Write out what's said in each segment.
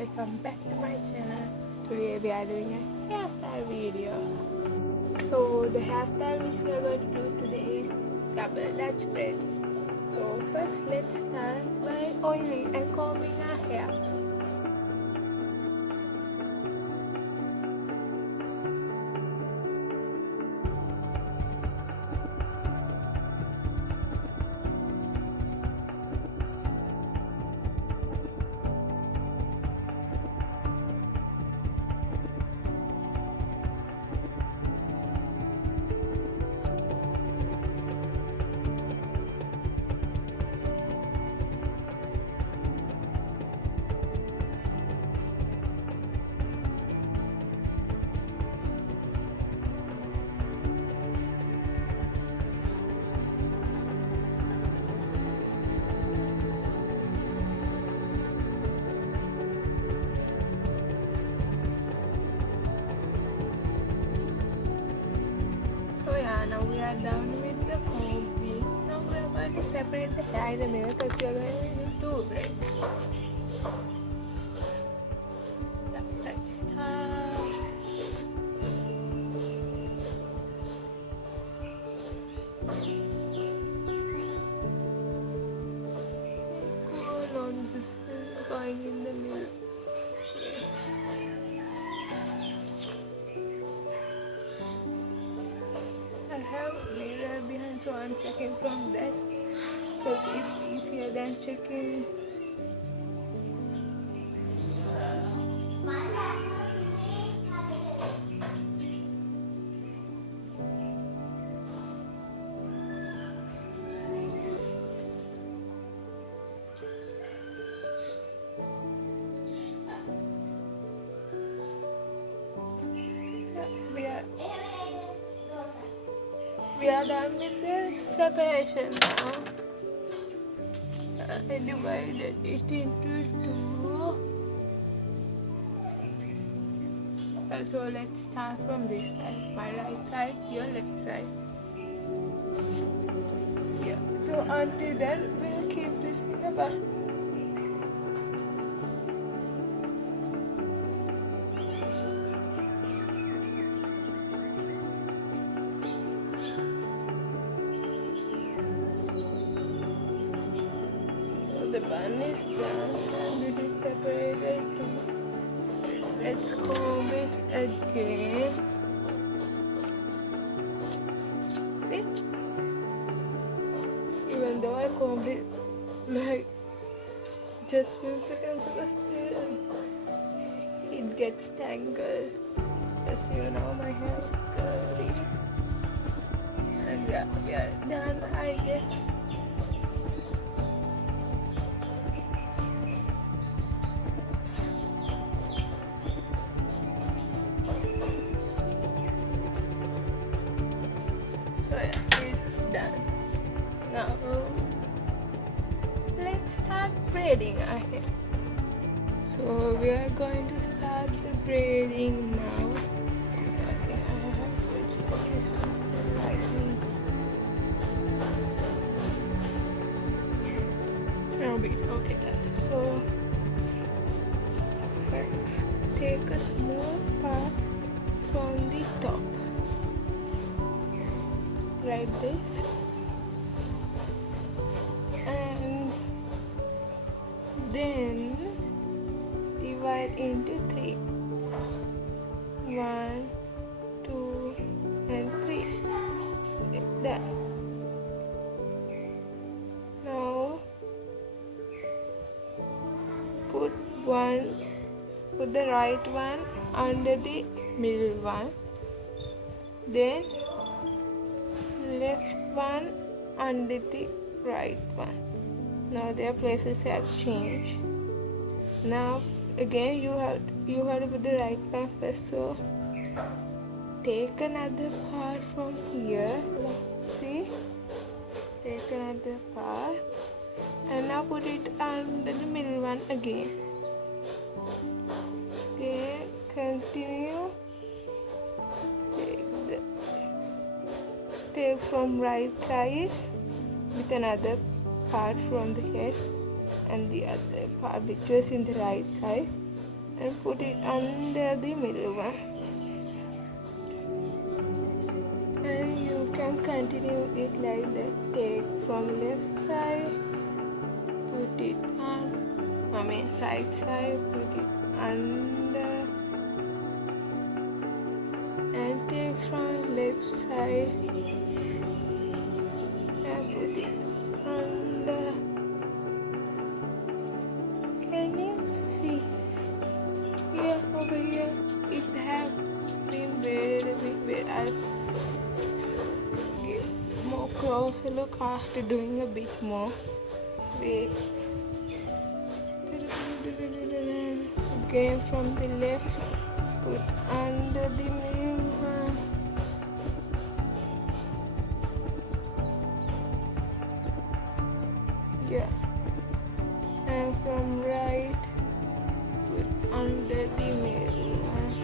welcome back to my channel. Today we are doing a hairstyle video. So the hairstyle which we are going to do today is double Dutch braids. So first let's start by oiling and combing our hair. Now we are done with the combing. Now we are going to separate the hair in the middle because we are going to do 2 braids. Let's start. Oh no, this is going in the middle. I have mirror behind, so I'm checking from that because it's easier than checking. We are done with the separation now. I divided it into 2. So let's start from this side. My right side, your left side. Yeah. So until then, we'll keep this in the back. The bun is done and this is separated too. Let's comb it again. See? Even though I combed it like just few seconds ago, still it gets tangled. As you know, my hair is curly. And yeah, we are done, I guess. Now let's start braiding our hair. So we are going to start the braiding now. I think I have to adjust this with the lighting. Now be okay done. So first take a small part from the top. Like this. Then divide into 3. 1, 2, and 3. Done. Now put the right one under the middle one. Then left one under the right one. Now their places have changed. Now again you have to put the right one first. So take another part from here. See? Take another part and now put it under the middle one again. Okay, continue. Take from right side with another part from the head and the other part which was in the right side. and put it under the middle one. And you can continue it like that. Take from left side, put it on, right side, put it under, and take from left side and put it under. Can you see? Here, over here, it has been very big. I'll get more closer look after doing a bit more. Wait. Again from the left, put under the middle one. Yeah. And from right, put under the middle one.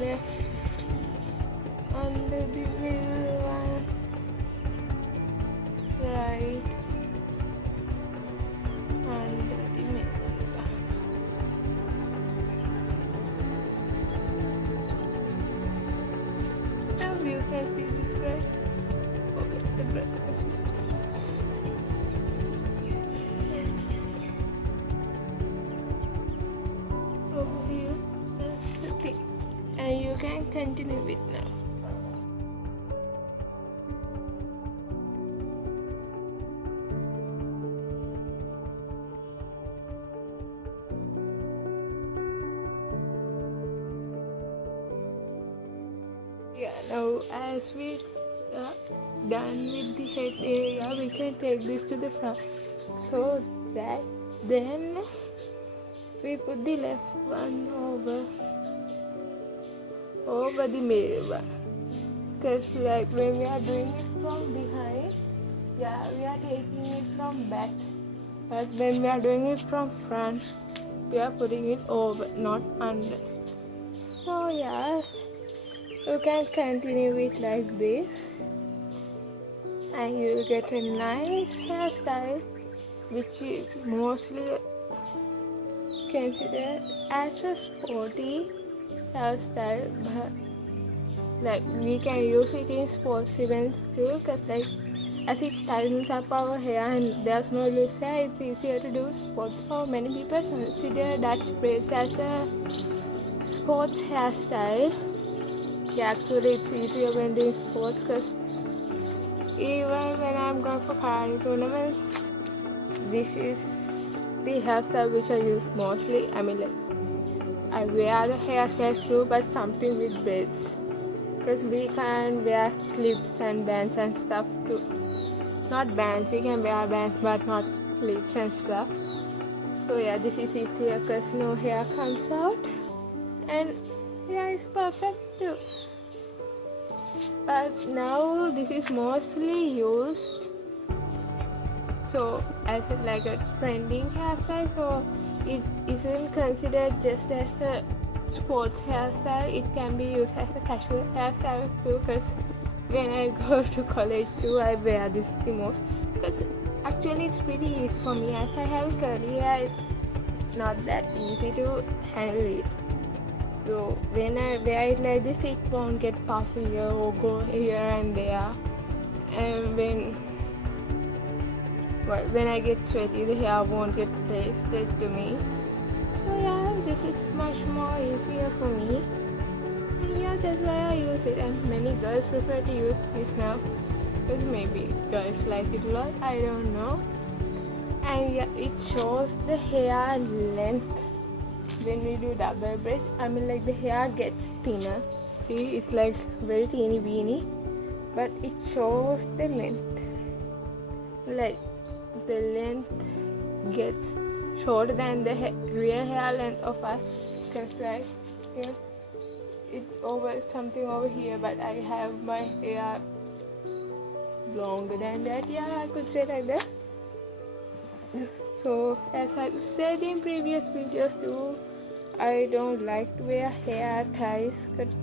Left, under the middle one. Right, under the middle one. Now you can see this right. Okay, the brightness is over here. That's the thing. And you can continue it now. Yeah, now as we are done with the head area, we can take this to the front. So that then we put the left one over the middle one. Because like when we are doing it from behind, yeah, we are taking it from back. But when we are doing it from front, we are putting it over, not under. So yeah, you can continue it like this, and you will get a nice hairstyle, which is mostly considered as a sporty hairstyle, but like we can use it in sports events too, because like as it tightens up our hair and there's no loose hair, it's easier to do sports. So many people consider Dutch braids as a sports hairstyle. Yeah, actually it's easier when doing sports, because even when I'm going for karate tournaments, this is the hairstyle which I use mostly. I mean, like I wear the hairstyles too, but something with braids, because we can wear clips and bands and stuff too. Not bands, we can wear bands but not clips and stuff. So yeah, this is easier because no hair comes out, and yeah, it's perfect too. But now this is mostly used so as like a trending hairstyle, so it isn't considered just as a sports hairstyle. It can be used as a casual hairstyle too, because when I go to college too, I wear this the most, because actually it's pretty easy for me. As I have curly hair, it's not that easy to handle it. So when I wear it like this, it won't get puffier or go here and there. And when I get sweaty, the hair won't get pasted to me. So yeah, this is much more easier for me. And yeah, that's why I use it. And many girls prefer to use this now, because maybe girls like it a lot, I don't know. And yeah, it shows the hair length. When we do double braid, I mean, like the hair gets thinner. See, it's like very teeny weeny, but it shows the length. Like the length gets shorter than the real hair length of us, because like here it's over something over here, but I have my hair longer than that. Yeah, I could say like that. So as I said in previous videos too, I don't like to wear hair ties because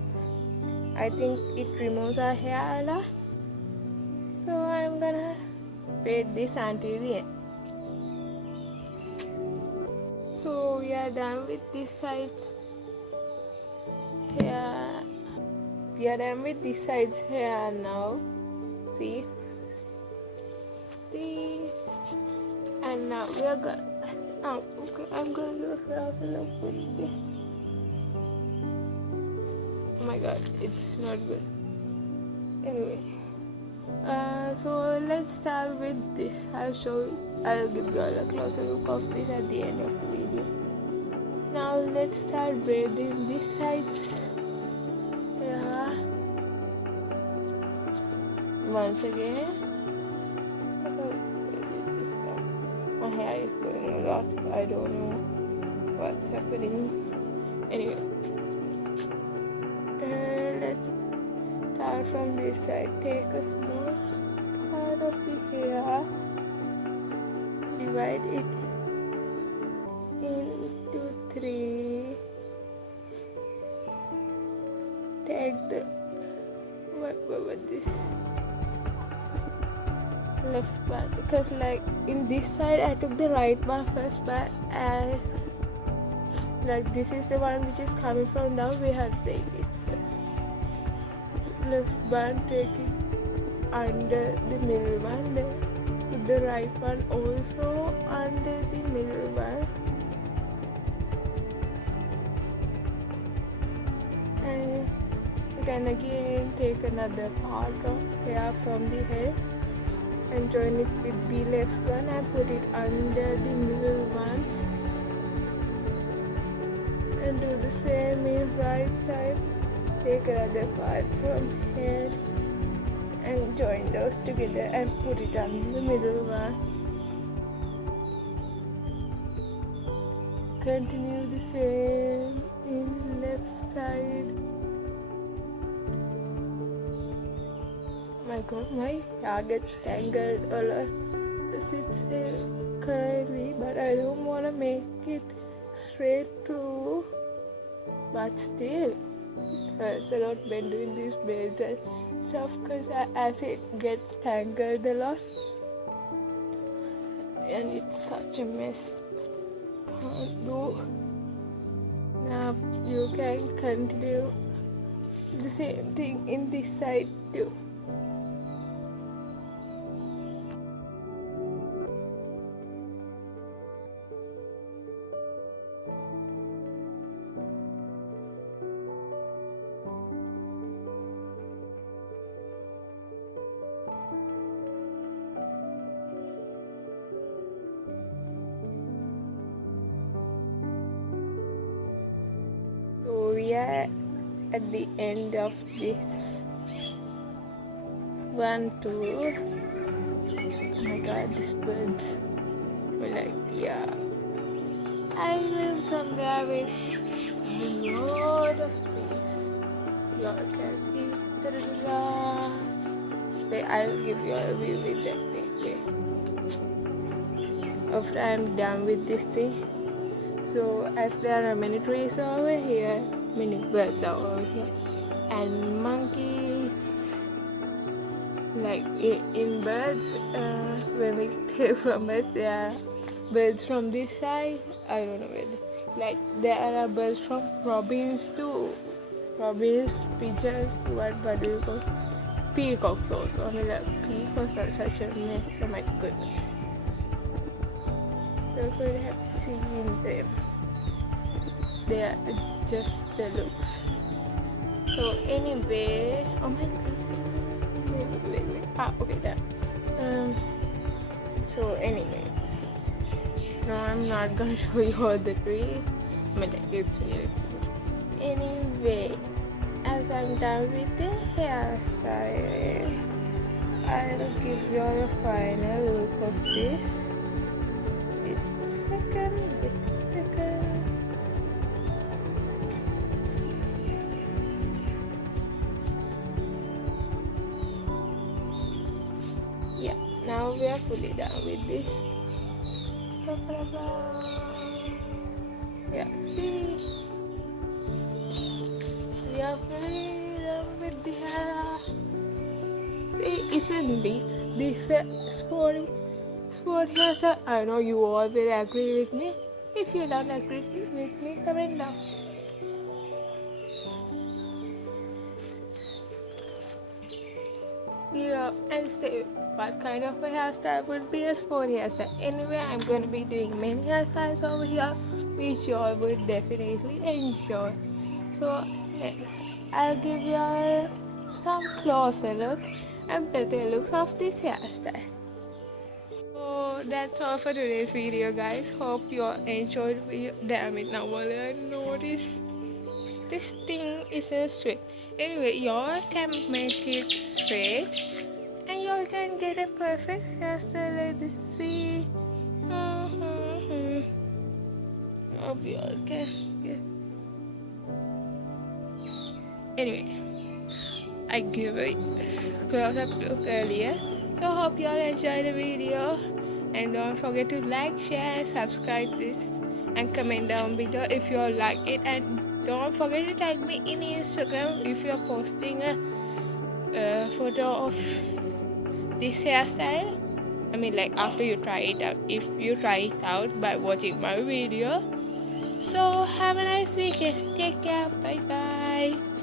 I think it removes our hair a lot. So I'm gonna braid this until the end. So we are done with this sides here. We are done with this sides here now. See? And now we are gonna. Oh, okay. I'm gonna give a look with this. Oh my god, it's not good. Anyway, so let's start with this. I'll give you all a closer look of this at the end of the video. Now let's start braiding this side. Yeah. Once again. My hair is going a lot. I don't know what's happening. Anyway. Let's start from this side. Take a small part of the hair, divide it into 3. Take the this left one, because like in this side I took the right one first, but as like this is the one which is coming from down, we have to take it first. Left one, take it under the middle one, then put the right one also under the middle one, and you can again take another part of hair from the head and join it with the left one and put it under the middle one, and do the same in right side. Take another part from head and join those together and put it under the middle one. Continue the same in left side. My god, my hair gets tangled a lot because it's curly, but I don't want to make it straight through, but still it hurts a lot when doing these braids and stuff, because as it gets tangled a lot and it's such a mess. Can't do. Now you can continue the same thing in this side too. So we are at the end of this 1, 2. Oh my god, these birds were like, yeah. I live somewhere with a lot of space. You all can see. Ta-da-da-da. Wait, I'll give you a view with that thing. Wait. After I'm done with this thing. So as there are many trees over here, many birds are over here, and monkeys. Like in birds, when we take from it, there are birds from this side. I don't know where. Like there are birds from robins too. Robins, pigeons, what do you call? Peacocks also. I mean, like peacocks are such a mess. Oh my goodness. You could have seen them. They are just the looks. So anyway, oh my god. Wait. Okay, done. So anyway, no, I'm not gonna show you all the trees. I mean, like, it's really stupid. Anyway, as I'm done with the hairstyle, I'll give you all a final look of this. Wait a second. Yeah, now we are fully done with this. Yeah, see, we are fully done with the hair. See, isn't this sport hair? I know you all will agree with me. If you don't agree with me, comment down. Yeah, and say what kind of a hairstyle would be a sport hairstyle. Anyway, I'm going to be doing many hairstyles over here, which you all would definitely enjoy. So, next, I'll give you all some closer look and better looks of this hairstyle. So that's all for today's video, guys. Hope you all enjoyed the video. Damn it, now all I noticed this thing isn't straight. Anyway, y'all can make it straight and y'all can get a perfect hairstyle like this. See? Hope y'all can get. Anyway, I give a close up look earlier. So hope y'all enjoy the video and don't forget to like, share and subscribe this and comment down below if you all like it, and don't forget to tag me in Instagram if you're posting a photo of this hairstyle. I mean, like after you try it out, if you try it out by watching my video. So have a nice weekend. Take care. Bye bye.